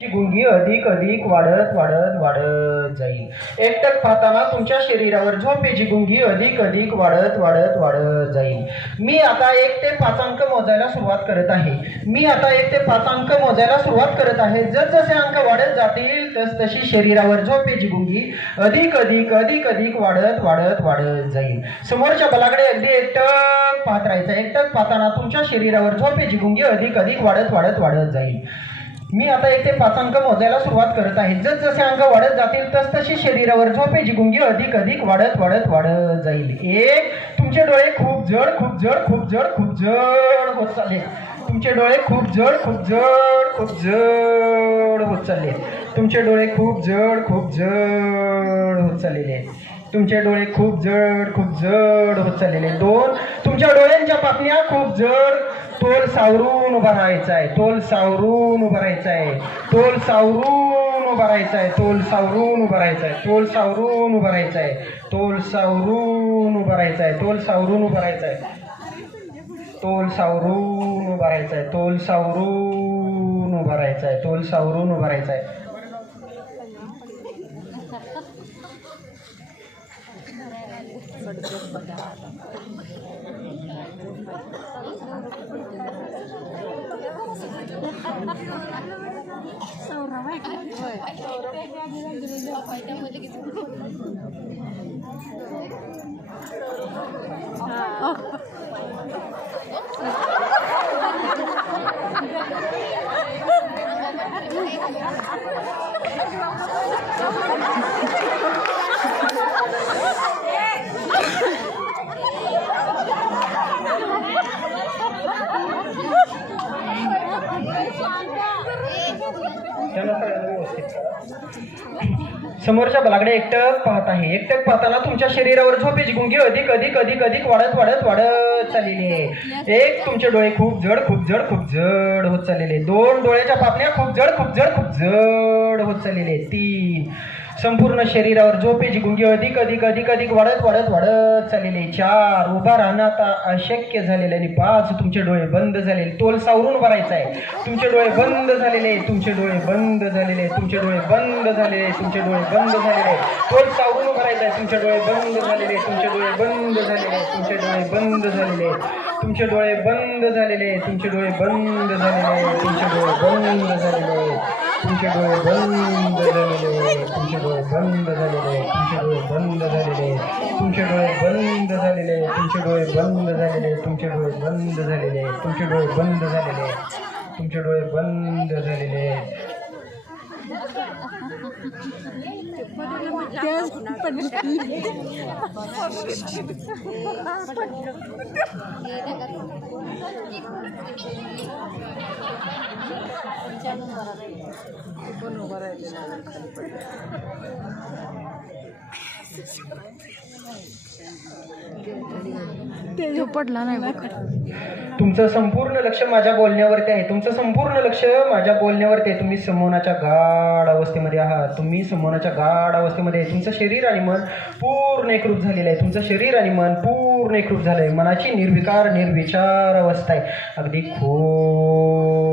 ची गुंगी अधिक अधिक वाढत वाढत वाढत जाईल। एकटक पाहताना तुमच्या शरीरावर झोपेची गुंगी अधिक अधिक वाढत वाढत वाढत जाईल। मी आता 1 ते 5 अंक मोजायला सुरुवात करत आहे। मी आता 1 ते 5 अंक मोजायला सुरुवात करत आहे। जसजसे अंक वाढत जातील तसतशी शरीरावर झोपेची गुंगी अधिक अधिक अधिक अधिक वाढत वाढत वाढत जाईल। समोरच्या बलाकडे अगदी एकटक पाहत राहायचं। एकटक पाहताना तुमच्या शरीरावर झोपेची गुंगी अधिक अधिक वाढत वाढत वाढत जाईल। मी आता 1 ते 5 अंक मोजायला सुरुवात करत आहे। जसजसे अंक वाढत जातील तसतशी शरीरावर झोपेची गुंगी अधिक अधिक वाढत वाढत वाढत जाईल। 1 तुमचे डोळे खूप जड खूप जड खूप जड खूप जड होत चालले। तुमचे डोळे खूप जड खूप जड खूप जड होत चालले। तुमचे डोळे खूप जड खूप जड होत चाललेले। तुमचे डोळे खूप जड खूप जड होत चाललेले। 2 तुमच्या डोळ्यांच्या पापण्या खूप जड। तोल सावरून उभा राहायचा आहे। तोल सावरून उभा राहायचा आहे। तोल सावरून उभा राहायचा आहे। तोल सावरून उभा राहायचा आहे। तोल सावरून उभा राहायचा आहे। तोल सावरून उभा राहायचा आहे। तोल सावरून उभा राहायचा आहे। तोल सावरून उभा राहायचा आहे। तोल सावरून उभा राहायचा आहे। तोल सावरून उभा राहायचा आहे। समोरच्या बलाकडे एकटक पाहत आहे। एकटक पाहताना तुमच्या शरीरावर झोपेची गुंगी अधिक अधिक अधिक अधिक वाढत वाढत वाढत चाललेली आहे। 1 तुमचे डोळे खूप जड खूप जड खूप जड होत चाललेले। 2 डोळ्याच्या पापण्या खूप जड खूप जड खूप जड होत चाललेले। 3 संपूर्ण शरीरावर झोपेची गुंगी अधिक अधिक अधिक अधिक वाढत वाढत वाढत चाललेली। 4 उभा राहणं आता अशक्य झालेलं आणि 5 तुमचे डोळे बंद झालेले। तोल सावरून उभा राहायचं आहे। तुमचे डोळे बंद झालेले। तुमचे डोळे बंद झालेले। तुमचे डोळे बंद झालेले। तुमचे डोळे बंद झालेले। तोल सावरून उभा राहायचं आहे। तुमचे डोळे बंद झालेले। तुमचे डोळे बंद झालेले। तुमचे डोळे बंद झालेले। तुमचे डोळे बंद झालेले। तुमचे डोळे बंद झालेले। तुमचे डोळे बंद झालेले। तुमचे डोळे बंद झालेले। तुमचे डोळे बंद झालेले। तुमचे डोळे बंद झालेले। तुमचे डोळे बंद झालेले। तुमचे डोळे बंद झालेले। तुमचे डोळे बंद झालेले। तुमचे डोळे बंद झालेले। तुमचे डोळे बंद झालेले। पडला नाही। तुमचं संपूर्ण लक्ष माझ्या बोलण्यावरती आहे। तुमचं संपूर्ण लक्ष माझ्या बोलण्यावरती आहे। तुम्ही समोनाच्या गाढ अवस्थेमध्ये आहात। तुम्ही समोनाच्या गाढ अवस्थेमध्ये आहे। तुमचं शरीर आणि मन पूर्ण एकरूप झालेलं आहे। तुमचं शरीर आणि मन पूर्ण एकरूप झालं आहे। मनाची निर्विकार निर्विचार अवस्था आहे। अगदी खोल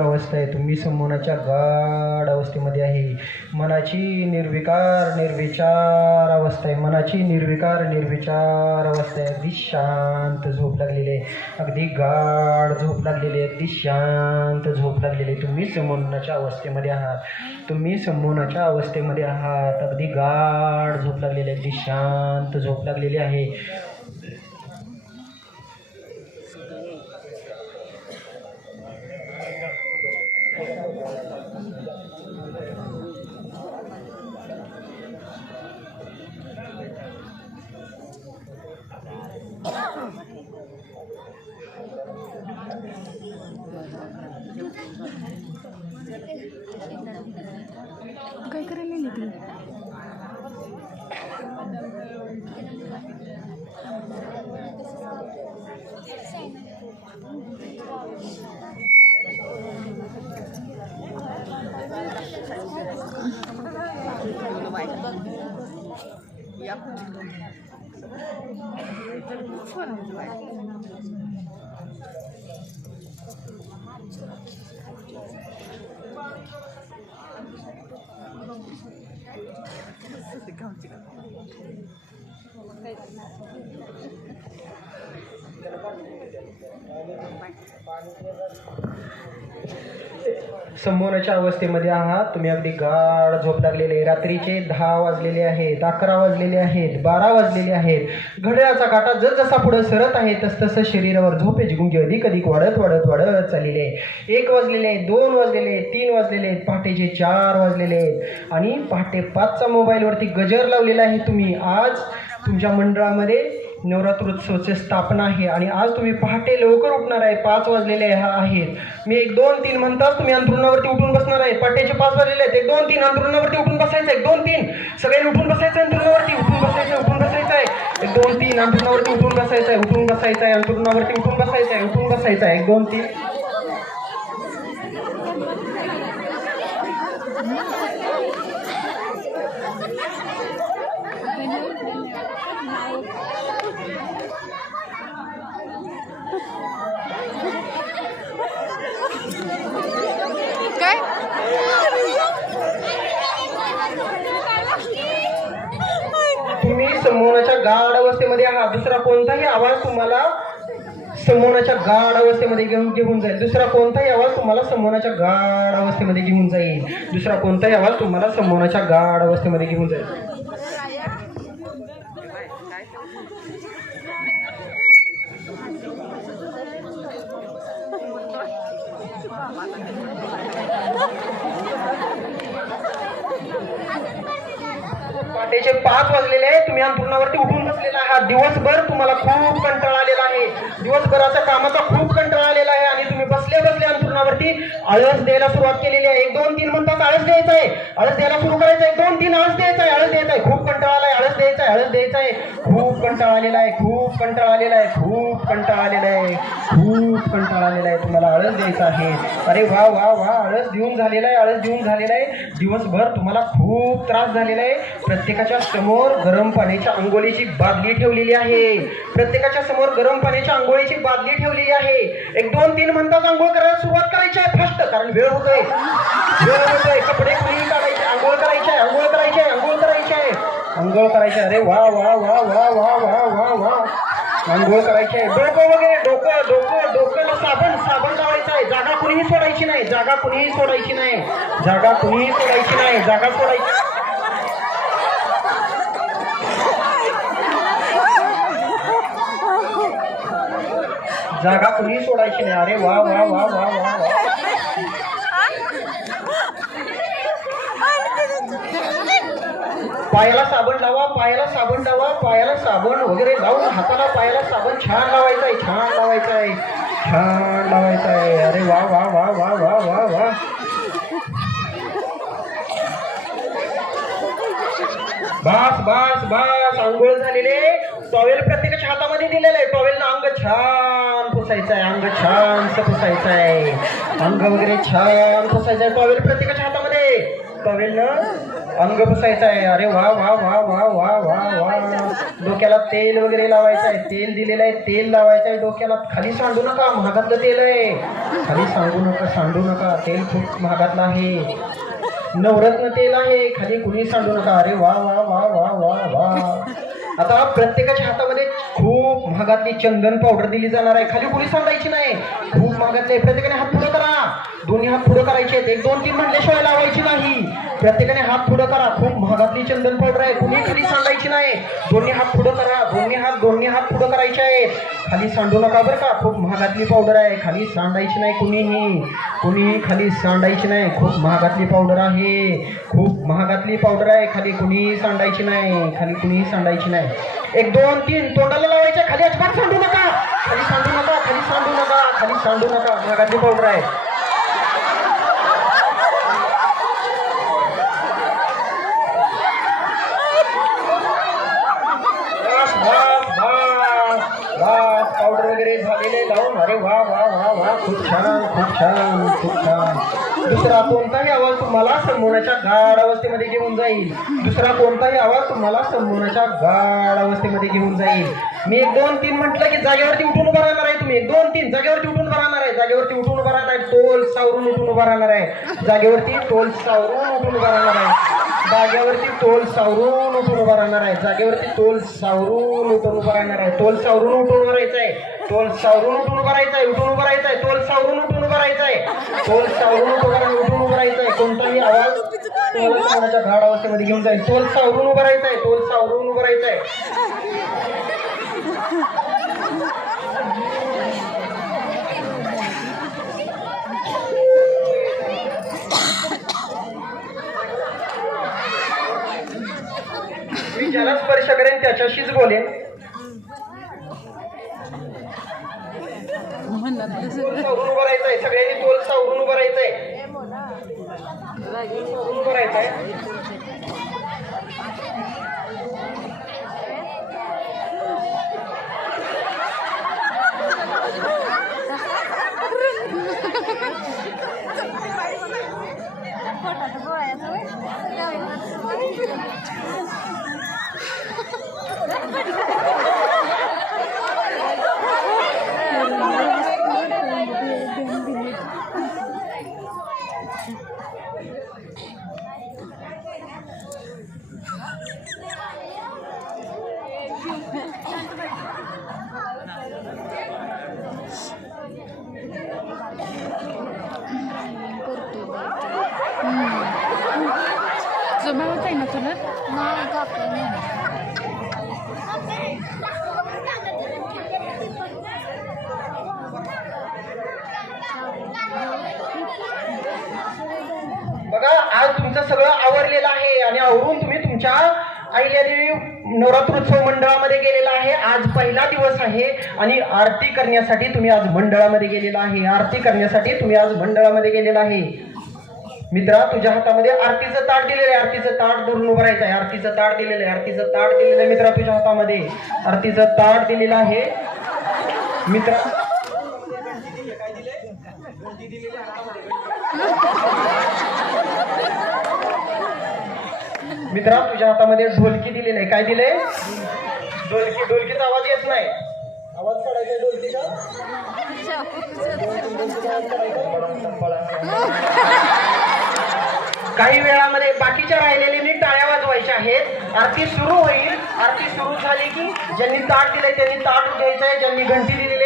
अवस्था आहे। तुम्ही समोनाच्या गाढ अवस्थेमध्ये आहे। मनाची निर्विकार निर्विचार अवस्था आहे। मनाची निर्विकार निर्विचार अवस्था आहे। अगदी शांत झोप लागलेली आहे। अगदी गाढ झोप लागलेली आहे। अगदी शांत झोप लागलेली आहे। तुम्ही समोनाच्या अवस्थेमध्ये आहात। तुम्ही समोनाच्या अवस्थेमध्ये आहात। अगदी गाढ झोप लागलेली आहे। अगदी शांत झोप लागलेली आहे। काय करायला निघली? संमोहनाच्या अवस्थेमध्ये आहात तुम्ही. अगदी गाढ झोप लागलेले. रात्रीचे 10 वाजलेले आहेत, 11 वाजलेले आहेत, 12 वाजलेले आहेत. घड्याळाचा काटा जसजसा पुढे सरत आहे तसतसं शरीरावर झोपेची गुंगी अधिक अधिक वाढत वाढत वाढत चाललेली आहे. 1 वाजलेले आहेत, 2 वाजलेले आहेत, 3 वाजलेले आहेत, पहाटेचे 4 वाजलेले आहेत आणि पहाटे 5चा मोबाईलवरती गजर लावलेला आहे तुम्ही. आज तुमच्या मंडळामध्ये नवरात्रोत्सवाची स्थापना आहे आणि आज तुम्ही पहाटे लवकर उठणार आहे. 5 वाजलेले आहेत. मी 1 2 3 म्हणताच तुम्ही अंथरुणावरती उठून बसणार आहे. पहाटेचे 5 वाजलेले आहेत. 1 2 3 अंथरुणावरती उठून बसायचं. 1 2 3 सगळ्यांनी उठून बसायचं. अंथरुणावरती उठून बसायचं. उठून बसायचं आहे. 1 2 3 अंथरुणावरती उठून बसायचं आहे. उठून बसायचं आहे. अंथरुणावरती उठून बसायचं आहे. उठून बसायचं आहे. 1 2 3 काय तुम्ही संमोहनाच्या गाढ अवस्थेमध्ये आहात. दुसरा कोणताही आवाज तुम्हाला संमोहनाच्या गाढ अवस्थेमध्ये घेऊन जाईल. दुसरा कोणताही आवाज तुम्हाला संमोहनाच्या गाढ अवस्थेमध्ये घेऊन जाईल. दुसरा कोणताही आवाज तुम्हाला संमोहनाच्या गाढ अवस्थेमध्ये घेऊन जाईल. पहाटेचे 5 वाजलेले आहे. तुम्ही अंथरुणावरती उठून बसलेला आहात. दिवसभर तुम्हाला खूप कंटाळा आलेला आहे. दिवसभराच्या कामाचा खूप कंटाळा आलेला आहे आणि तुम्ही बसले बसले अंथरुणावरती आळस द्यायला सुरुवात केलेली आहे. 1 2 3 म्हणतात आळस द्यायचा आहे. आळस द्यायला सुरू करायचं आहे. 1 2 3 आळस द्यायचा आहे. आळस द्यायचा आहे. खूप कंटाळा आलाय. आळस द्यायचा आहे. आळस द्यायचा आहे. खूप कंटाळा आलेला आहे. खूप कंटाळा आलेला आहे. खूप कंटाळा आलेला आहे. खूप कंटाळा आलेला आहे. तुम्हाला आळस द्यायचा आहे. अरे वा वा वा. आळस देऊन झालेला आहे. आळस देऊन झालेला आहे. दिवसभर तुम्हाला खूप त्रास झालेला आहे. प्रत्येकाच्या समोर गरम पाण्याच्या अंघोळीची बादली ठेवलेली आहे. प्रत्येकाच्या समोर गरम पाण्याच्या अंघोळीची बादली ठेवलेली आहे. 1 2 3 म्हणताच अंघोळ करायला सुरुवात करायची आहे फास्ट. कारण वेळ होतोय. वेळ होतोय. कपडे खुली काढायचे. अंघोळ करायची आहे. अंघोळ करायची आहे. अंघोळ करायची आहे. अंघोळ करायची. अरे वा वा वा वा वा वा वा वा. अंघोळ करायची आहे. डोकं वगैरे डोक्याला साबण लावायचं आहे. जागा कुणीही सोडायची नाही. जागा कुणीही सोडायची नाही. जागा कुणीही सोडायची नाही. जागा सोडायची. जागा कुणी सोडायची नाही. अरे वा वा वा वा वा वा. पायाला साबण लावा. पायाला साबण लावा. पायाला साबण वगैरे लावून हाताला पायाला साबण छान लावायचं आहे. छान लावायचं आहे. छान लावायचं आहे. अरे वा वा वा वा वा वा वा. बस बस बस. अंघोळ झालेले. टॉवेल प्रत्येकाच्या हातामध्ये दिलेलं आहे. टॉवेलनं अंग छान पुसायचं आहे. अंग छान पुसायचं आहे. अंग वगैरे छान पुसायचं आहे. टॉवेल प्रत्येकाच्या हातामध्ये. टॉवेलनं अंग पुसायचं आहे. अरे वा वा वा वा वा वा वा. डोक्याला तेल वगैरे लावायचं आहे. तेल दिलेलं आहे. तेल लावायचं आहे डोक्याला. खाली सांडू नका. महागातलं तेल आहे. खाली सांडू नका. तेल खूप महागातलं आहे. नवरत्न तेल आहे. खाली कुणी सांडू नका. अरे वा वा वा वा वा वा. आता प्रत्येकाच्या हातामध्ये खूप महागातली चंदन पावडर दिली जाणार आहे. खाली कुणी सांडायची नाही. खूप महागातले. प्रत्येकाने हात पुढे करा. दोन्ही हात पुढे करायचे आहेत. 1 2 3 म्हटल्याशिवाय लावायची नाही. प्रत्येकाने हात पुढे करा. खूप महागातली चंदन पावडर आहे. कुणी खाली सांडायची नाही. दोन्ही हात पुढे करा. दोन्ही हात पुढे करायचे आहेत. खाली सांडू नका बरं का. खूप महागातली पावडर आहे. खाली सांडायची नाही. कुणीही खाली सांडायची नाही. खूप महागातली पावडर आहे. खूप महागातली पावडर आहे. खाली कुणीही सांडायची नाही. खाली कुणीही सांडायची नाही. 1 2 3 तोंडाला लावायच्या. खाली अजिबात सांडू नका. खाली सांडू नका. खाली सांडू नका. खाली सांडू नका. महागातली पावडर आहे. पावडर वगैरे झालेले लावून. अरे वा वा वा वा. खूप छान खूप छान खूप छान. दुसरा कोणताही आवाज तुम्हाला संमोहनाच्या गाढ अवस्थेमध्ये घेऊन जाईल. दुसरा कोणताही आवाज तुम्हाला संमोहनाच्या गाढ अवस्थेमध्ये घेऊन जाईल. मी 1 2 3 म्हटलं की जागेवरती उठून उभं राहणार आहे तुम्ही. 1 2 3 जागेवरती उठून उभं राहणार आहे. जागेवरती उठून उभं राहणार आहे. तोल सावरून उठून उभं राहणार आहे. जागेवरती तोल सावरून उठून उभं राहणार आहे. जागेवरती तोल सावरून उठून उभा राहणार आहे. जागेवरती तोल सावरून उठून उभा राहणार आहे. तोल सावरून उठून उभं राहायचं आहे. तोल सावरून उठून उभं राहायचं आहे. उठून उभं राहायचं आहे. तोल सावरून उठून उभं राहायचं आहे. तोल सावरून उठून उभं राहायचं आहे. कोणताही आवाज तुम्हाला कोणाच्या घाड अवस्थेमध्ये घेऊन जाईल. तोल सावरून उभं राहायचं आहे. तोल सावरून उभं राहायचं आहे. मी ज्याला स्पर्श करेन त्याच्याशीच बोलेन. तोल सावरून उभं राहायचंय. सगळ्यांनी तोल सावरून उभं राहायचंय. सावरून उभं राहायचंय. जमा होत आहे ना तुला? नाही काका नाही. बघा आज तुमचं सगळं आवरलेलं आहे आणि आवरून तुम्ही तुमच्या अहिल्यादेवी नवरात्रोत्सव मंडळामध्ये गेलेला आहे. आज पहिला दिवस आहे आणि आरती करण्यासाठी तुम्ही आज मंडळामध्ये गेलेला आहे. आरती करण्यासाठी तुम्ही आज मंडळामध्ये गेलेला आहे. मित्रा तुझ्या हातामध्ये आरतीचं ताट दिलेलं आहे. आरतीचं ताट धरून उभं राहायचं आहे. आरतीचं ताट दिलेलं आहे. आरतीचं ताट दिलेलं आहे. मित्रा तुझ्या हातामध्ये आरतीचं ताट दिलेलं आहे. मित्रा मित्रा तुझ्या हातामध्ये ढोलकी दिलेली आहे. काय दिलंय? ढोलकी. ढोलकीचा आवाज येत नाही. आवाज काढायचा ढोलकीचा. काही वेळामध्ये बाकीच्या राहिलेल्यांनी टाळ्या वाजवायच्या आहेत. आरती सुरू होईल. आरती सुरू झाली की ज्यांनी ताट दिलंय त्यांनी ताट उठायचं आहे. ज्यांनी घंटी दिलेली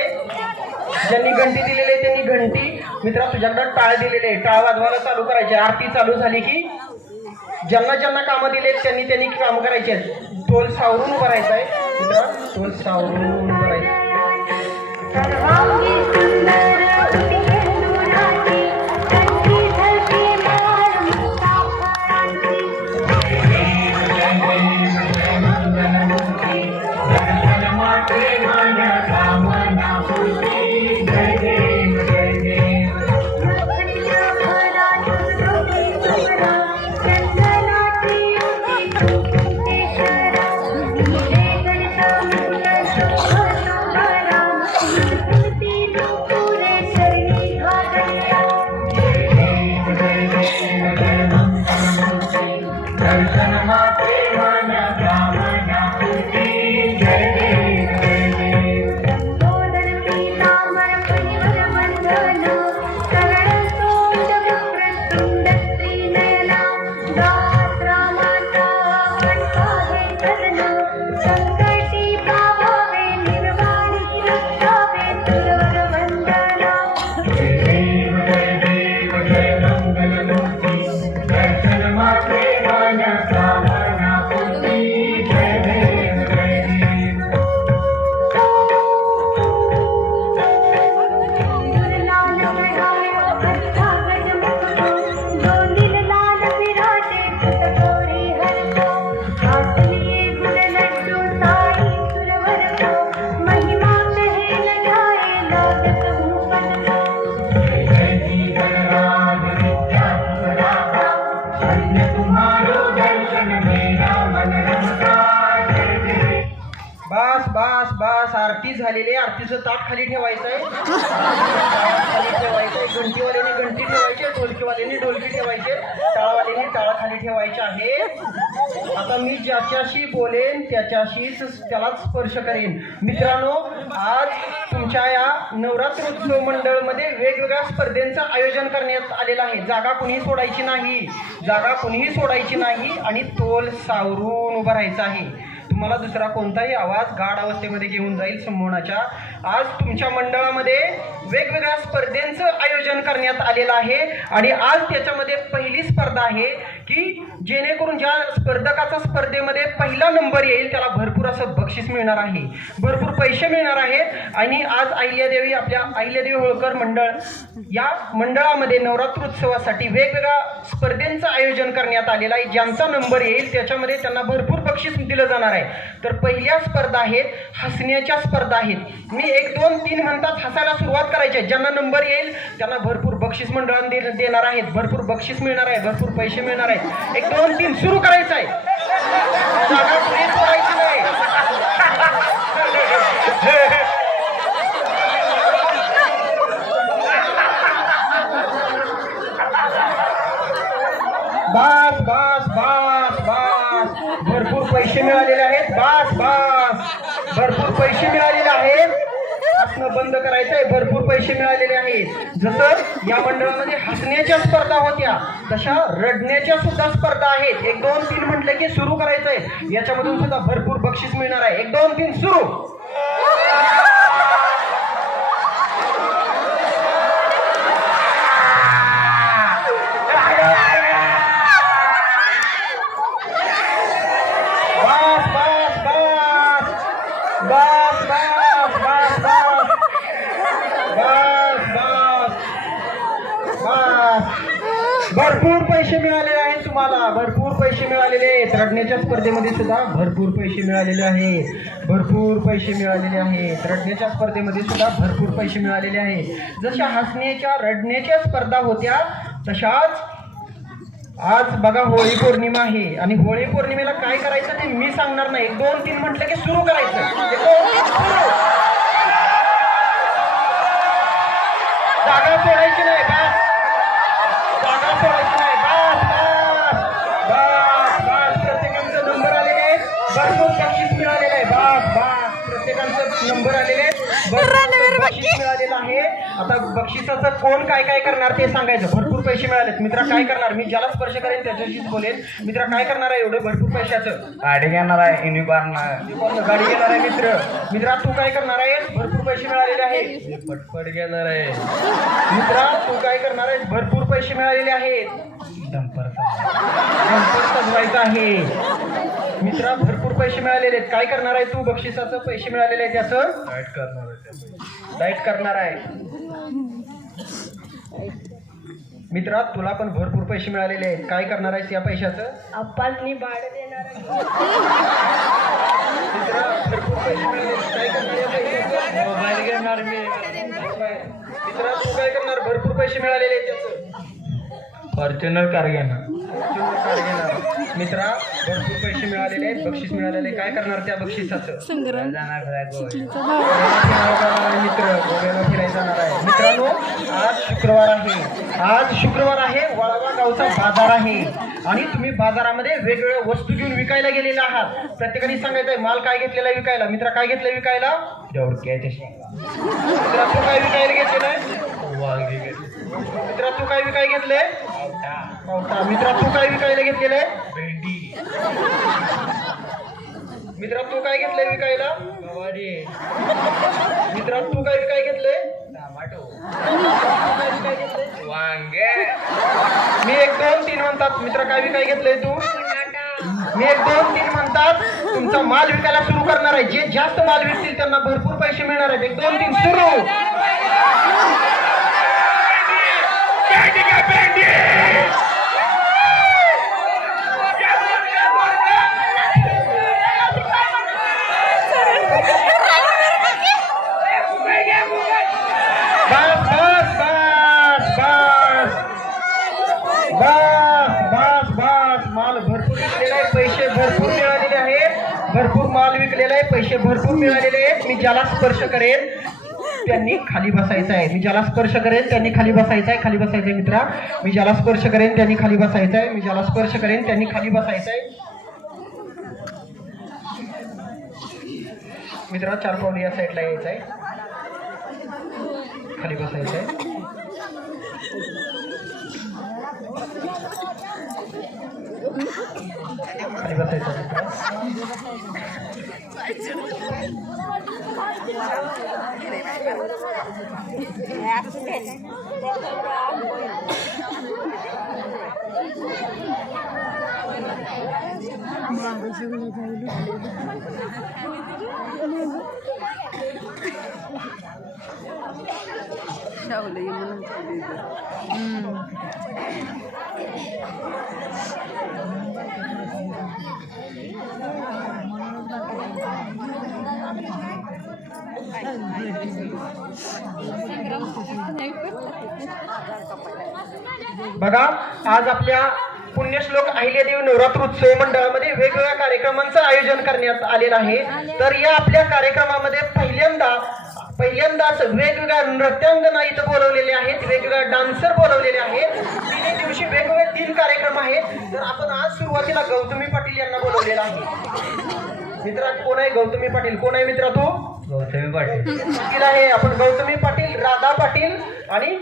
आहे त्यांनी घंटी. मित्रा तुझ्याकडे टाळ दिलेले आहे. टाळ वाजवायला चालू करायचे. आरती चालू झाली की ज्यांना कामं दिले त्यांनी काम करायचे आहेत. तोल सावरून उभं राहायचं आहे. मित्रा तोल सावरून उभं राहायचं. बस आरती झालेली. आरतीचं ताट खाली ठेवायचं आहे. खाली ठेवायचं आहे. घंटीवाल्याने घंटी ठेवायची. ढोलकीवाल्याने ढोलकी ठेवायची. टाळवाल्याने टाळाखाली ठेवायचे आहे. आता मी ज्याच्याशी बोलेन त्याच्याशीच त्यालाच स्पर्श करेन. मित्रांनो, आज तुमच्या या नवरात्रोत्सव मंडळमध्ये वेगवेगळ्या स्पर्धेंचं आयोजन करण्यात आलेलं आहे. जागा कुणीही सोडायची नाही, जागा कुणीही सोडायची नाही आणि तोल सावरून उभं राहायचं आहे. तुम्हाला दुसरा कोणताही आवाज गाढ अवस्थेमध्ये घेऊन जाईल संमोहनाच्या. आज तुमच्या मंडळामध्ये वेगवेगळ्या स्पर्धेंचं आयोजन करण्यात आलेलं आहे आणि आज त्याच्यामध्ये पहिली स्पर्धा आहे की जेणेकरून ज्या स्पर्धकाचा स्पर्धेमध्ये पहिला नंबर येईल त्याला भरपूर असं बक्षीस मिळणार आहे, भरपूर पैसे मिळणार आहेत. आणि आज अहिल्यादेवी, आपल्या अहिल्यादेवी होळकर मंडळ या मंडळामध्ये नवरात्रोत्सवासाठी वेगवेगळ्या स्पर्धेंचं आयोजन करण्यात आलेलं आहे. ज्यांचा नंबर येईल त्याच्यामध्ये त्यांना भरपूर बक्षीस दिलं जाणार आहे. तर पहिल्या स्पर्धा आहेत हसण्याच्या स्पर्धा आहेत. मी 1 2 3 म्हणतात हसायला सुरुवात करायची आहे. ज्यांना नंबर येईल त्यांना भरपूर बक्षीस मंडळाने देणार आहेत, भरपूर बक्षीस मिळणार आहे, भरपूर पैसे मिळणार आहेत. 1 2 3 सुरू करायचं आहे. जागा कुणी सोडायची नाही. बास बास बास बास, भरपूर पैसे मिळालेले आहेत. बास बास, भरपूर पैसे मिळालेले आहेत. हसणं बंद करायचं आहे. भरपूर पैसे मिळालेले आहेत. जसं या मंडळामध्ये हसण्याच्या स्पर्धा होत्या तशा रडण्याच्या सुद्धा स्पर्धा आहेत. 1 2 3 म्हटलं की सुरू करायचं आहे. याच्यामधून सुद्धा भरपूर बक्षीस मिळणार आहे. 1 2 3 सुरू. भरपूर पैसे मिळालेले आहेत तुम्हाला, भरपूर पैसे मिळालेले आहेत. रडण्याच्या स्पर्धेमध्ये सुद्धा भरपूर पैसे मिळालेले आहेत, भरपूर पैसे मिळालेले आहेत. रडण्याच्या स्पर्धेमध्ये सुद्धा भरपूर पैसे मिळालेले आहेत. जशा हसण्याच्या रडण्याच्या स्पर्धा होत्या तशाच आज बघा होळी पौर्णिमा आहे आणि होळी पौर्णिमेला काय करायचं ते मी सांगणार नाही. 1 2 3 म्हटलं की सुरू करायचं. जागा सोडायची नाही. बस, जागा सोडायची नाही. बस बस बस बस, प्रत्येकांचा नंबर आलेले आहे, भरपूर बक्षीस मिळालेलं आहे. बस बस, प्रत्येकांचा नंबर आलेले आहे, भरपूर बक्षीस मिळालेलं आहे. आता बक्षिसाचं कोण काय काय करणार ते सांगायचं. भरपूर पैसे मिळालेत. मित्रा काय करणार? मी ज्याला स्पर्श करेन त्याच्याशीच बोलेन. मित्रा काय करणार आहे एवढे भरपूर पैशाचं? गाडी घेणार आहे, युनिकॉर्न गाडी घेणार आहे. मित्रा तू काय करणार आहे? भरपूर पैसे मिळालेले आहेत. पटपट घेणार आहे. मित्रा तू काय करणार आहे? भरपूर पैसे मिळालेले आहेत. डंपर सजवायचं आहे. मित्रा भरपूर पैसे मिळालेले आहेत. काय करणार आहे तू? बक्षिसाचं पैसे मिळालेले आहे त्याचं डाएट करणार आहे. डाएट करणार आहे. मित्रा तुला पण भरपूर पैसे मिळालेले आहेत. काय करणार आहेस या पैशाचं? अप्पासनी भाडं देणार आहे. मित्रा भरपूर पैसे मिळाले, काय करणार या पैशाचं? मोबाईल घेणार मी. मित्रा तू काय करणार? भरपूर पैसे मिळालेले आहेत त्याचं फॉर्च्युनर कार घेणार. कार घेणार. मित्रा भरपूर पैसे मिळालेले आहेत, बक्षीस मिळालेले. काय करणार त्या बक्षिसाचं? संग्राम जाणार फिरायला. चिखलीचा भाव. मित्र गोव्याला फिरायला जाणार आहे. मित्रांनो आज शुक्रवार आहे, आज शुक्रवार आहे. वळवा गावचा बाजार आहे आणि तुम्ही बाजारामध्ये वेगवेगळ्या वस्तू घेऊन विकायला गेलेले आहात. प्रत्येकाने सांगायचं आहे माल काय घेतलेला आहे विकायला. मित्रा काय घेतलंय विकायला? देवडक्याच्या शेंगा. मित्रा तू काय विकायला घेतलेलं आहे? वांगी घेतली. मित्रा तू काय विकाय घेतलंय? पावटा. मित्रा तू काय विकायला घेतलेलं आहे? भेंडी. मित्रा तू काय घेतलंय विकायला? गवारी. मित्रा तू काय विकाय घेतलंय? टमाटो. काय विकाय घेतलंय? वांगे. मी 1 2 3 म्हणतात. मित्र काय विकाय घेतलंय तू? मी 1 2 3 म्हणतात. तुमचा माल विकायला सुरू करणार आहे. जे जास्त माल विकतील त्यांना भरपूर पैसे मिळणार आहेत. 1 2 3 सुरू. बस बस बस बस बस बस बस, माल भरपूर विकलेला आहे, पैसे भरपूर मिळालेले आहेत. भरपूर माल विकलेला आहे, पैसे भरपूर मिळालेले आहेत. मी ज्याला स्पर्श करेन त्यांनी खाली बसायचं आहे. मी ज्याला स्पर्श करेन त्यांनी खाली बसायचं आहे. खाली बसायचं आहे मित्रा. मी ज्याला स्पर्श करेन त्यांनी खाली बसायचं आहे. मी ज्याला स्पर्श करेन त्यांनी खाली बसायचं आहे. मित्रा 4 पावले या साईडला यायचं आहे. खाली बसायचं आहे. खाली बसायचं आहे मित्रा. बघा, आज आपल्या पुण्यश्लोक अहिल्यादेवी नवरात्र उत्सव मंडळामध्ये वेगवेगळ्या कार्यक्रमांचं आयोजन करण्यात आलेलं आहे. तर या आपल्या कार्यक्रमामध्ये पहिल्यांदाच वेगवेगळ्या नृत्यांगना इथं बोलवलेले आहेत, वेगवेगळ्या डान्सर बोलवलेले आहेत. तिन्ही दिवशी वेगवेगळे 3 कार्यक्रम आहेत. तर आपण आज सुरुवातीला गौतमी पाटील यांना बोलवलेलं आहे. मित्रा कोण आहे गौतमी पाटील? कोण आहे मित्रा तू? गौतमी पाटील. पाटील आहे. आपण गौतमी पाटील, राधा पाटील आणि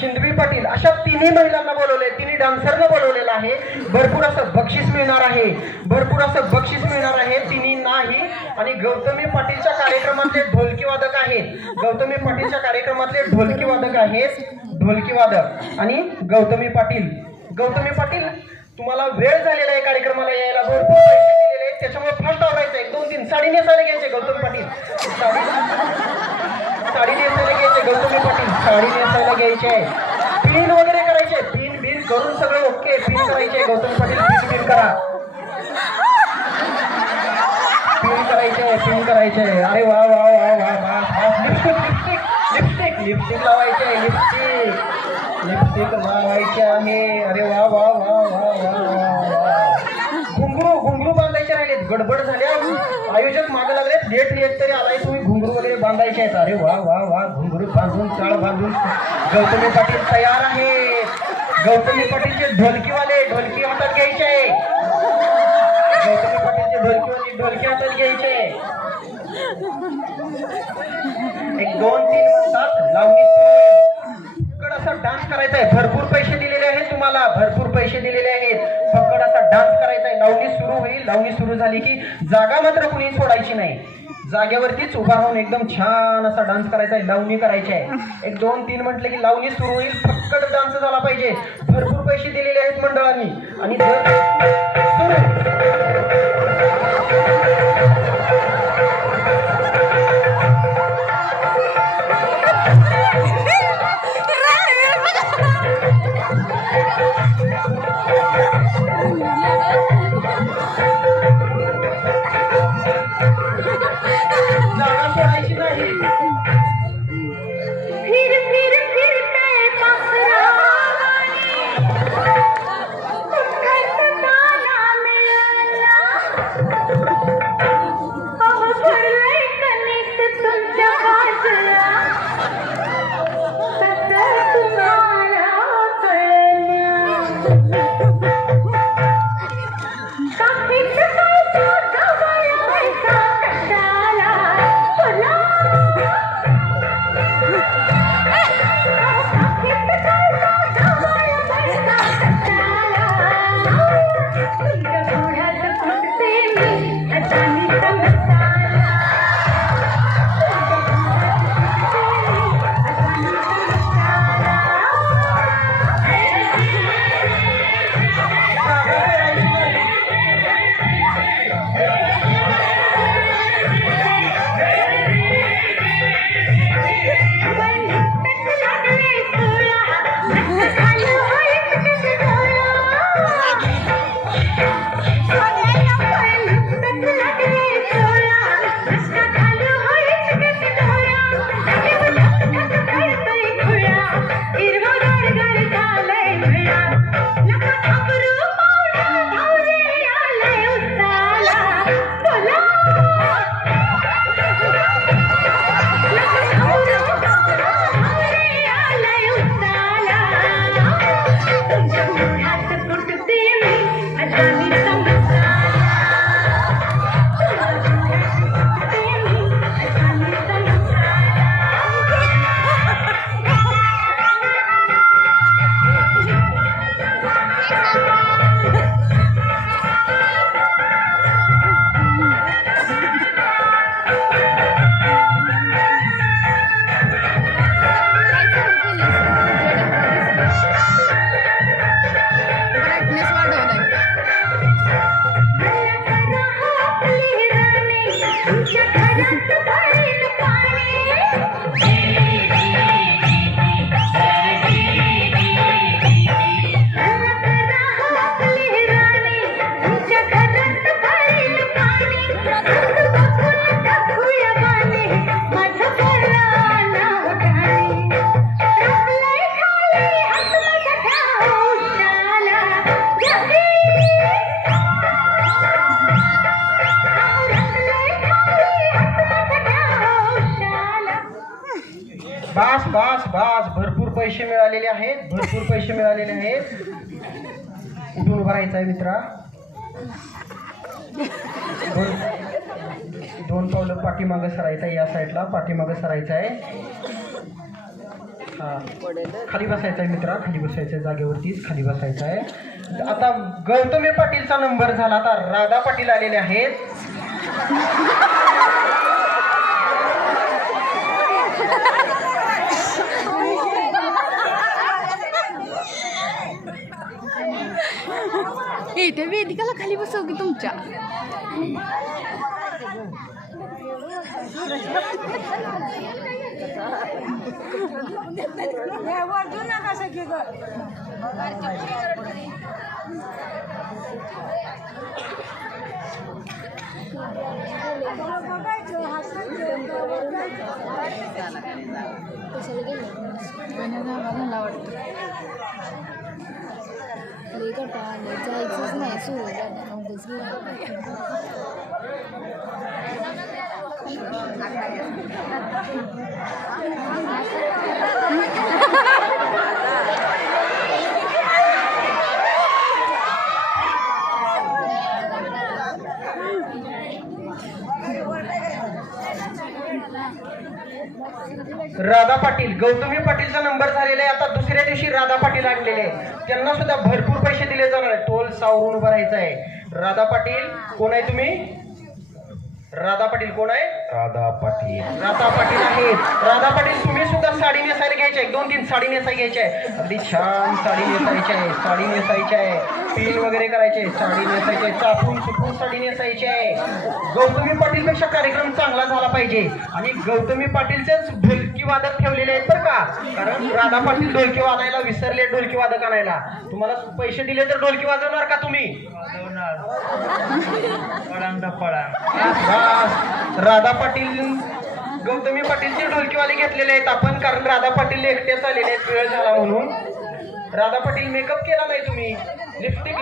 शिंदवी पाटील अशा 3 महिलांना बोलवले, 3 डान्सरना बोलवलेलं आहे. भरपूर असं बक्षीस मिळणार आहे, भरपूर असं बक्षीस मिळणार आहे तिन्हींनाही. आणि गौतमी पाटीलच्या कार्यक्रमातले ढोलकी वादक आहेत. गौतमी पाटीलच्या कार्यक्रमातले ढोलकी वादक आहेत, ढोलकी वादक आणि गौतमी पाटील. गौतमी पाटील, तुम्हाला वेळ झालेला आहे कार्यक्रमाला यायला, भरपूर पैसे दिलेले आहेत, त्याच्यामुळे फास्ट आवडायचं. 1 2 3 साडी नेसायला घ्यायचे गौतमी पाटील. साडी नेसायला घ्यायचे गौतमी पाटील. साडी नेसायला घ्यायचे. पिन वगैरे करायचे, पिन बिन करून सगळं ओके. पिन करायचे गौतमी पाटील. पिन करा, पिन करायचे, पिन करायचे. अरे वा वा वा वा वा. लिपस्टिक लिपस्टिक लिपस्टिक लिपस्टिक लावायचे, लिपस्टिक लावायचे आहे. अरे वा वा वा वा वा. घुंगरू बांधायचे राहिलेत, गडबड झाल्या. आयोजक मागे लागलेत, लेट तरी आलाय तुम्ही, घुंगरू वगैरे बांधायचे आहेत. अरे वा वा वा. घुंगरू बांधून, चाळ बांधून गौतमी पाटील तयार आहेत. गौतमी पाटीलचे ढोलकीवाले ढोलकी हातात घ्यायचे. गौतमी पाटीलचे ढोलकीवाले ढोलकी हातात घ्यायचे. 1 2 3 म्हणतात, लावणी फक्कड असा डान्स करायचा आहे. भरपूर पैसे दिलेले आहेत तुम्हाला, भरपूर पैसे दिलेले आहेत. फक्कड असा डान्स करायचा आहे. लावणी सुरू होईल. लावणी सुरू झाली की जागा मात्र कुणी सोडायची नाही. जागेवरतीच उभा राहून एकदम छान असा डान्स करायचा आहे, लावणी करायची आहे. 1 2 3 म्हटलं की लावणी सुरू होईल. फक्कड डान्स झाला पाहिजे. भरपूर पैसे दिलेले आहेत मंडळांनी. आणि जागा सोडायची नाही. बास भरपूर पैसे मिळालेले आहेत, भरपूर पैसे मिळालेले आहेत. उठून उभा राहायचं आहे मित्रा. दोन पावलं पाठीमागं सरायचं आहे, या साईडला पाठीमागं सरायचं आहे. हा खाली बसायचं आहे मित्रा, खाली बसायचं आहे, जागेवरतीच खाली बसायचं आहे. आता गौतमी पाटीलचा नंबर झाला. आता राधा पाटील आलेले आहेत. त्या वेदिकाला खाली बसव की तुमच्या. मला वाटतं जायचंच नाही राधा पाटील, गौतमी पाटीलचा नंबर झालेला आहे. आता दुसऱ्या दिवशी राधा पाटील आणलेले आहे. त्यांना सुद्धा भरपूर पैसे दिले जाणार आहे. टोल सावरून उभं राहायचं आहे. राधा पाटील कोण आहे तुम्ही? राधा पाटील कोण आहे? राधा पाटील. राधा पाटील आहेत. राधा पाटील तुम्ही सुद्धा साडी नेसायला घ्यायची आहे. 2-3 साडी नेसायला घ्यायची आहे. अगदी छान साडी नेसायची आहे. साडी नेसायची आहे. पिन वगैरे करायचे, साडी नेसायची आहे. चापून चुकून साडी नेसायची आहे. गौतमी पाटील पेक्षा कार्यक्रम चांगला झाला पाहिजे. आणि गौतमी पाटीलचेच ढोलकी वादक ठेवलेले आहेत बरं का. कारण राधा पाटील ढोलकी वाजायला विसरले. ढोलकी वादक आणायला तुम्हाला पैसे दिले तर ढोलकी वाजवणार का तुम्ही? राधा पाटील गौतमी पाटीलचे ढोलकीवाले घेतलेले आहेत आपण. कारण राधा पाटील एकटेच आलेले आहेत, वेळ झाला म्हणून. राधा पाटील मेकअप केला नाही तुम्ही? लिपस्टिक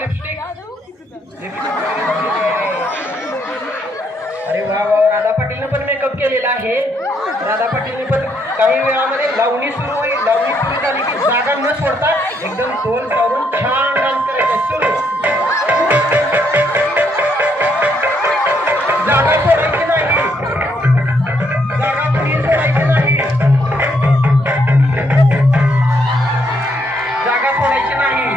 अरे वा वा. राधा पाटीलने पण मेकअप केलेला आहे. राधा पाटीलने पण काही वेळामध्ये लावणी सुरू होईल. लावणी सुरू झाली की जागा न सोडता एकदम तोल सावरून छान डान्स करायचा. सुरू जागा सोडायची नाही. जागा कुणी सोडायची नाही. जागा सोडायची नाही.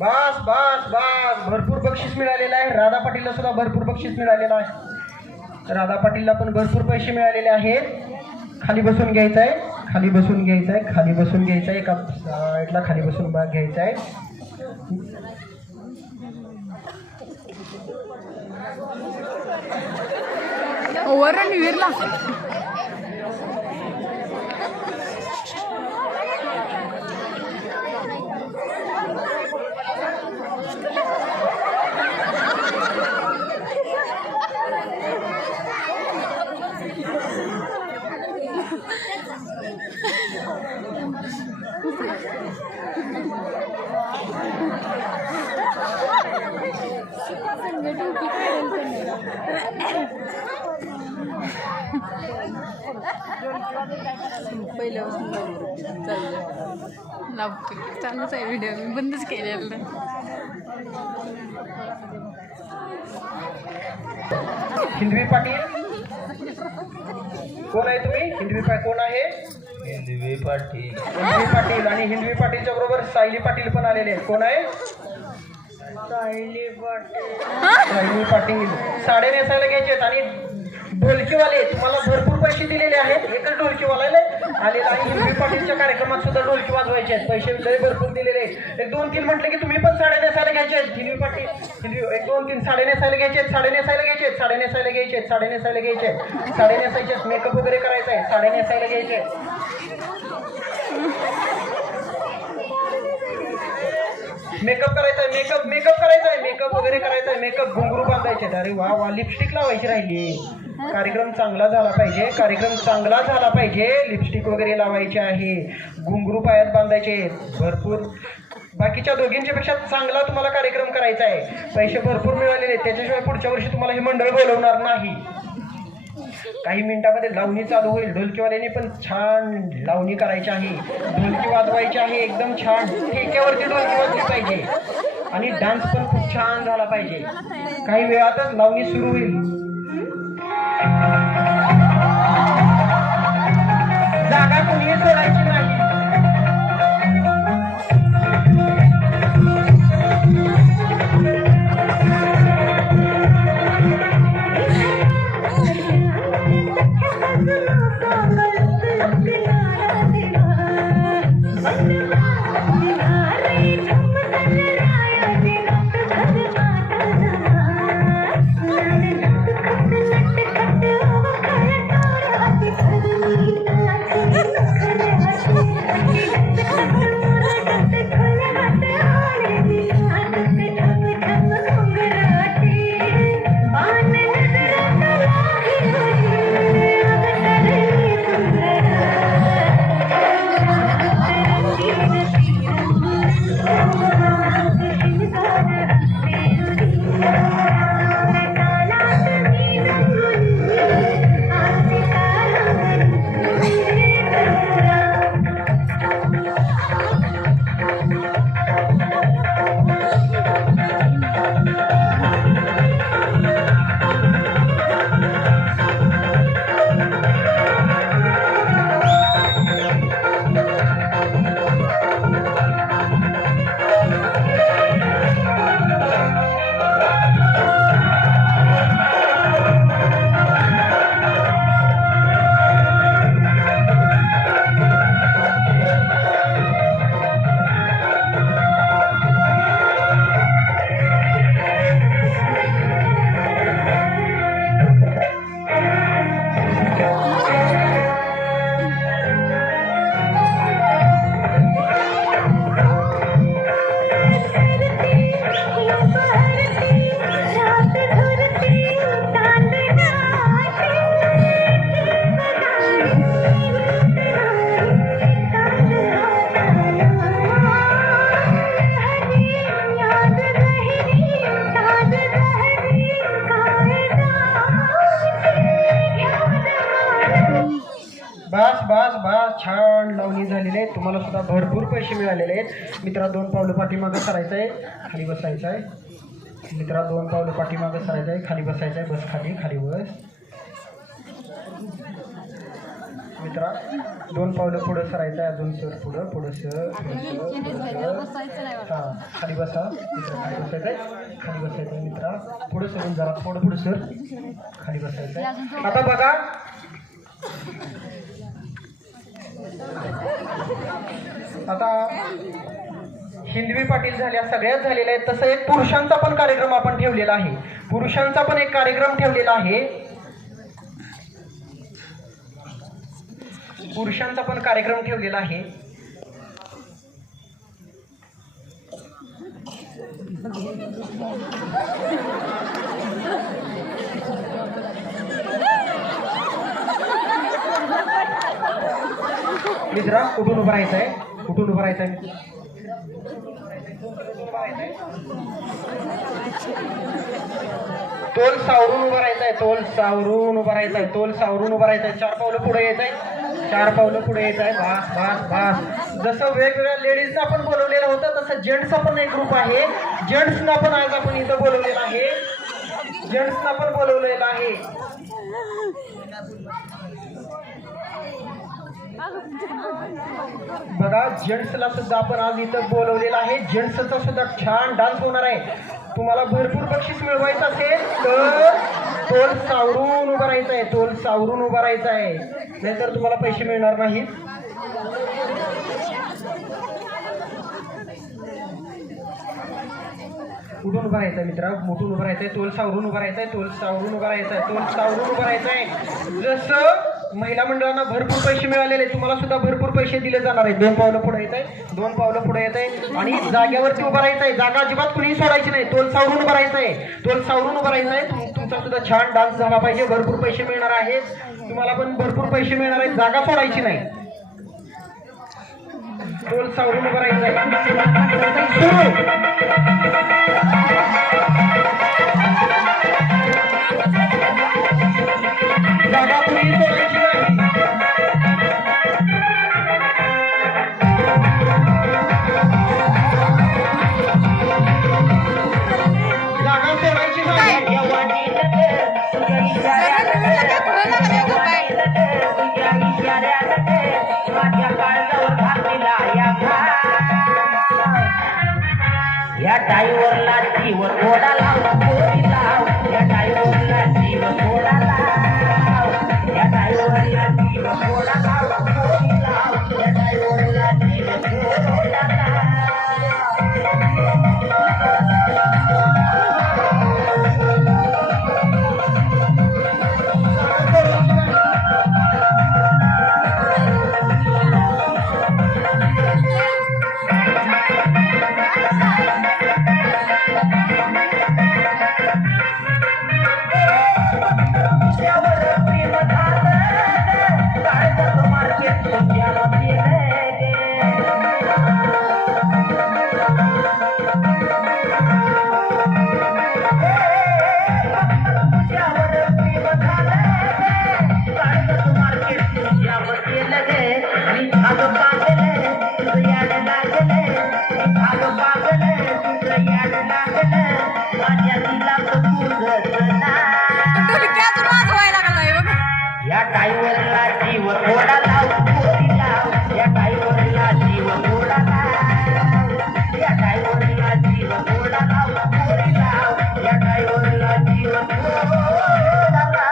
बस बस बस. भरपूर बक्षीस मिळालेलं आहे. राधा पाटीलला सुद्धा भरपूर बक्षीस मिळालेलं आहे. राधा पाटीलला पण भरपूर पैसे मिळालेले आहेत. खाली बसून घ्यायचं आहे. खाली बसून घ्यायचं आहे. खाली बसून घ्यायचं आहे. एका साईडला खाली बसून घ्यायचं आहे. वरण विरला. पहिल्यापासून लावतो चालूच आहे व्हिडिओ मी बंदच केलेला नाही. हिंदवी पाटील कोण आहे तुम्ही? हिंदवी कोण आहे? हिंदवी पाटील. हिंदवी पाटील आणि हिंदवी पाटीलच्या बरोबर सायली पाटील पण आलेले आहेत. कोण आहे? सायली पाटील. सायली पाटील. साडे नेसायला घ्यायचे आहेत आणि ढोलकीवाले तुम्हाला भरपूर पैसे दिलेले आहेत. एकच ढोलकीवाला आलेला आहे. हिंदवी पाटीलच्या कार्यक्रमात सुद्धा ढोलकी वाजवायचे आहेत. पैसे लय भरपूर दिलेले आहेत. 1 2 3 म्हटलं की तुम्ही पण साडे नेसायला घ्यायचे आहेत. हिंदवी पाटील 1 2 3 साडे नेसायला घ्यायचे आहेत. साडे नेसायला घ्यायचे आहेत. साडे नेसायला घ्यायचे आहेत. साडे नेसायला घ्यायचे आहेत. साडे नेसायचे आहेत. मेकअप वगैरे करायचा आहे. साडे नेसायला घ्यायचे आहेत. मेकअप करायचा आहे. मेकअप करायचा आहे. मेकअप वगैरे करायचा आहे. मेकअप घुंगरू बांधायचे आहेत. अरे वा वा. लिपस्टिक लावायची राहिली. कार्यक्रम चांगला झाला पाहिजे. कार्यक्रम चांगला झाला पाहिजे. लिपस्टिक वगैरे लावायचे आहे. घुंगरू पायात बांधायचे भरपूर. बाकीच्या दोघींच्या पेक्षा चांगला तुम्हाला कार्यक्रम करायचा आहे. पैसे भरपूर मिळालेले आहेत. त्याच्याशिवाय पुढच्या वर्षी तुम्हाला हे मंडळ बोलवणार नाही. काही मिनिटामध्ये लावणी चालू होईल. ढोलकीवाल्यांनी पण छान लावणी करायची आहे. ढोलकी वाजवायची आहे एकदम छान. ठेक्यावरती ढोलकी वाजली पाहिजे आणि डान्स पण खूप छान झाला पाहिजे. काही वेळातच लावणी सुरू होईल. जागा कुणीही सोडायची नाही. बस छान लावणी झालेली आहे. तुम्हाला सुद्धा भरपूर पैसे मिळालेले आहेत. मित्रा 2 पावलं पाठीमागं सरायचं आहे. खाली बसायचं आहे. मित्रा 2 पावलं पाठीमागं सरायचं आहे. खाली बसायचं आहे. बस खाली बस. मित्रा 2 पावलं पुढं सरायचं आहे. अजून सर पुढं सर. हां खाली बसा. मित्रा खाली बसायचं आहे. खाली बसायचं आहे. मित्रा पुढं सरून जरा थोडं पुढं सर. खाली बसायचं आहे. आता बघा आता हिंदवी पाटील झाल्या सगळ्याच झालेल्या आहेत. तसं एक पुरुषांचा पण कार्यक्रम आपण ठेवलेला आहे. पुरुषांचा पण एक कार्यक्रम ठेवलेला आहे. पुरुषांचा पण कार्यक्रम ठेवलेला आहे. मित्रा कुठून उभं राहायचं आहे? कुठून उभं राहायचं आहे? तोल सावरून उभं राहायचंय, तोल सावरून उभं राहायचंय, तोल सावरून उभं राहायचंय. 4 पावलं पुढे यायचंय, 4 पावलं पुढे यायचंय. बास बास बास. जसं वेगवेगळ्या लेडीजना आपण बोलवलेलं होतं तसं जेंट्सचा पण एक ग्रुप आहे. जेंट्सना पण आज आपण इथं बोलवलेलं आहे. जेंट्सना पण बोलवलेलं आहे. बघा जेंट्सला सुद्धा आपण आज इथं बोलवलेलं आहे. जेंट्सचा सुद्धा छान डान्स होणार आहे. तुम्हाला भरपूर बक्षीस मिळवायचं असेल तर तोल सावरून उभं राहायचं आहे, तोल सावरून उभं राहायचं आहे, नाहीतर तुम्हाला पैसे मिळणार नाहीत. उठून उभं राहायचंय मित्रा, उठून उभं राहायचंय, तोल सावरून उभं राहायचंय, तोल सावरून उभं राहायचंय, तोल सावरून उभं राहायचंय. जसं महिला मंडळांना भरपूर पैसे मिळालेले तुम्हाला सुद्धा भरपूर पैसे दिले जाणार आहेत. 2 पावलं पुढे येत आहे, 2 पावलं पुढे येत आहे आणि जागेवरती उभं राहायचंय. जागा अजिबात कुणीही सोडायची नाही. तोल सावरून उभं राहायचंय, तोल सावरून उभं राहायचंय. तुमचा सुद्धा छान डान्स झाला पाहिजे. भरपूर पैसे मिळणार आहेत. तुम्हाला पण भरपूर पैसे मिळणार आहेत. जागा सोडायची नाही. तोल सावरून उभं राहायचंय. जागा कुणीही सोडायची नाही. जागा सोडायची नाही. या टाईवरला जीव थोडा लाव, गोरी लाव. या टाईवरला जीव थोडा लाव. या टाईवरला जीव थोडा लाव, गोरी लाव. या टाईवरला जीव थोडा लाव. या टाईवरला जीव थोडा लाव, गोरी लाव. या टाईवरला जीव थोडा लाव. या टाईवरला जीव थोडा लाव, गोरी लाव. या टाईवरला जीव थोडा लाव.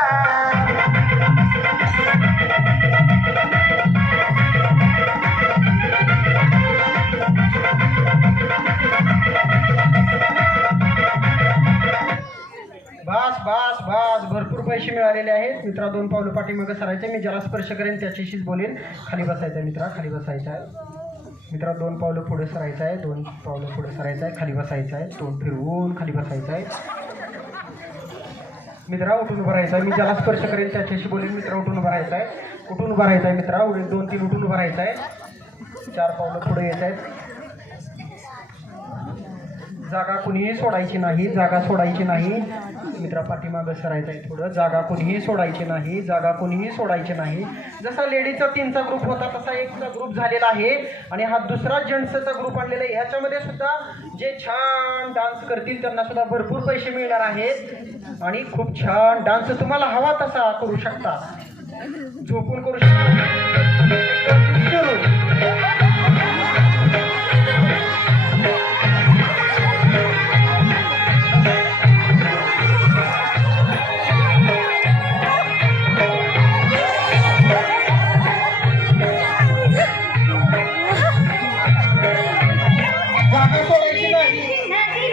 बास बास बास. भरपूर पैसे मिळालेले आहेत मित्रा. 2 पावलं पाठीमागं सरायचे. मी ज्याला स्पर्श करेन त्याच्याशीच बोलेन. खाली बसायचं आहे मित्रा, खाली बसायचं आहे मित्रा. 2 पावलं पुढे सरायचं आहे, 2 पावलं पुढे सरायचं आहे, खाली बसायचं आहे, तोंड फिरवून खाली बसायचं आहे मित्रा. उठून उभं राहायचं आहे. मी ज्याला स्पर्श करेन त्याच्याशी बोलेन मित्रा. उठून उभं राहायचं आहे, उठून उभं राहायचं आहे मित्रा. 2-3 उठून उभं राहायचं आहे. 4 पावलं पुढे येत आहेत. जागा कुणीही सोडायची नाही, जागा सोडायची नाही मित्रा. पाठीमागं सरायचं आहे थोडं. जागा कुणीही सोडायची नाही, जागा कुणीही सोडायची नाही. जसा लेडीजचा 3चा ग्रुप होता तसा 1चा ग्रुप झालेला आहे आणि हा दुसरा जेंट्सचा ग्रुप आणलेला आहे. ह्याच्यामध्ये सुद्धा जे छान डान्स करतील त्यांना सुद्धा भरपूर पैसे मिळणार आहेत आणि खूप छान डान्स तुम्हाला हवा तसा करू शकता, झोपून करू शकता. जागा सोडायची नाही. नाही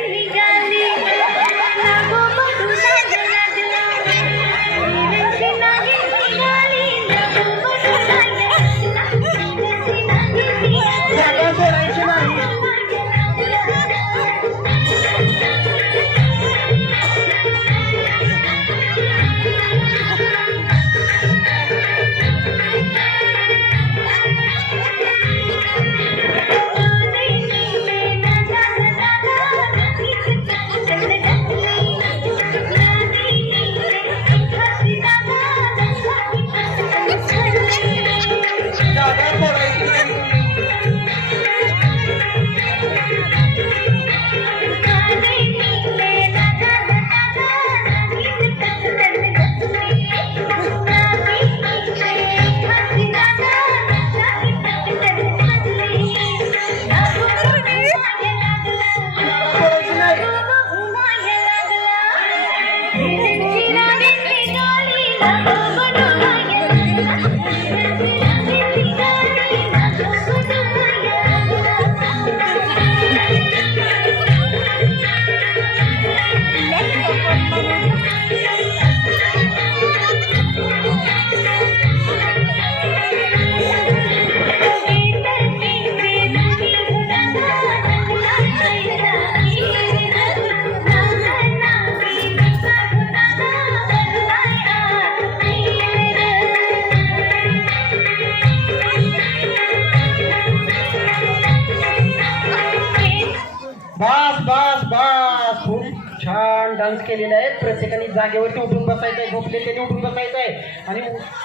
बस बस बस खूप छान डान्स केलेला आहे. प्रत्येकाने जागेवरती उठून बसायचं आहे. झोपले त्याने उठून बसायचं आहे आणि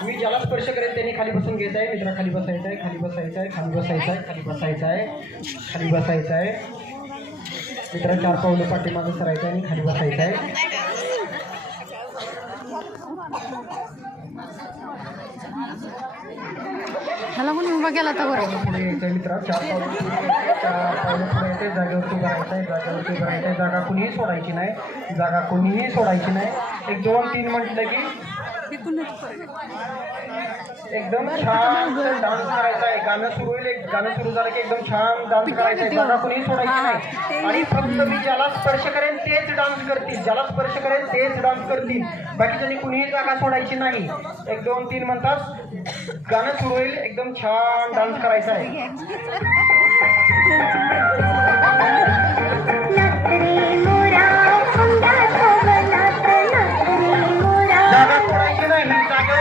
मी ज्याला स्पर्श करेन त्यांनी खाली बसून घ्यायचं आहे. मित्रा खाली बसायचं आहे, खाली बसायचं आहे, खाली बसायचं आहे, खाली बसायचं आहे, खाली बसायचं आहे. मित्रा 4 पावलं पाठीमागे सरायचं आहे आणि खाली बसायचं आहे. ह्याला कोणी उभा केला तर बरं. पुढे यायचं मित्रा 4 पावलं पुढे यायचे. जागेवरती उभं राहायचं आहे, जागेवरती उभं राहायचं आहे. जागा कुणीही सोडायची नाही, जागा कुणीही सोडायची नाही. 1 2 3 म्हटलं की एकदम छान डान्स करायचा आहे. गाणं सुरू होईल, गाणं सुरू झालं की एकदम छान डान्स करायचा आहे. जागा कुणीही सोडायची नाही आणि फक्त मी ज्याला स्पर्श करेन तेच डान्स करतील, ज्याला स्पर्श करेन तेच डान्स करतील. बाकीच्यांनी कुणीही जागा सोडायची नाही. 1 2 3 म्हणतात गाणं सुरू होईल, एकदम छान डान्स करायचा आहे. जागा सोडायची नाही, जागा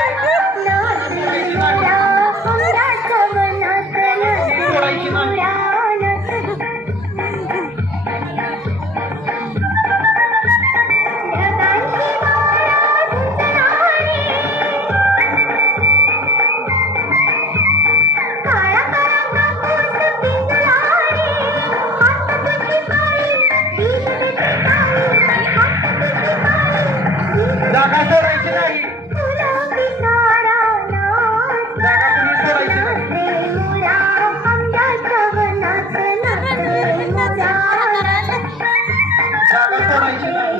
सोडायची नाही. जागा सोडायची नाही, जागा कुणी सोडायची नाही. जागा सोडायची नाही.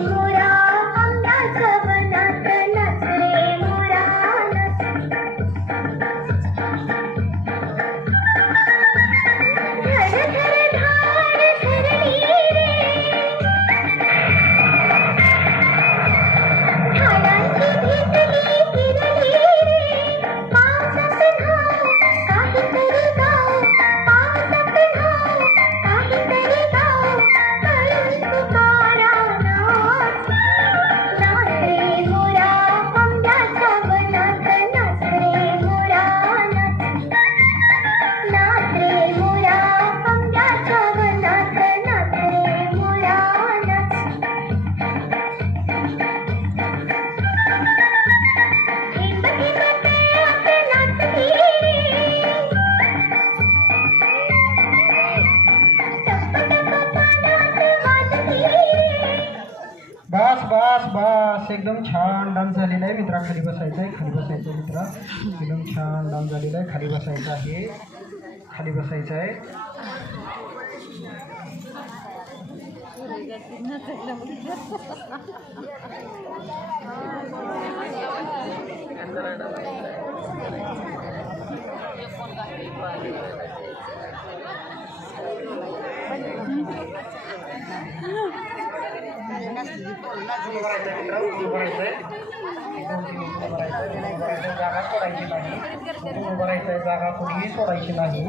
बस बस बस एकदम छान डान्स झालेला आहे. मित्रा खाली बसायचं आहे, खाली बसायचं आहे. मित्रा एकदम छान डान्स झालेला आहे. खाली बसायचं आहे, खाली बसायचं आहे. जागा सोडायची नाही, जागा कुणीही सोडायची नाही.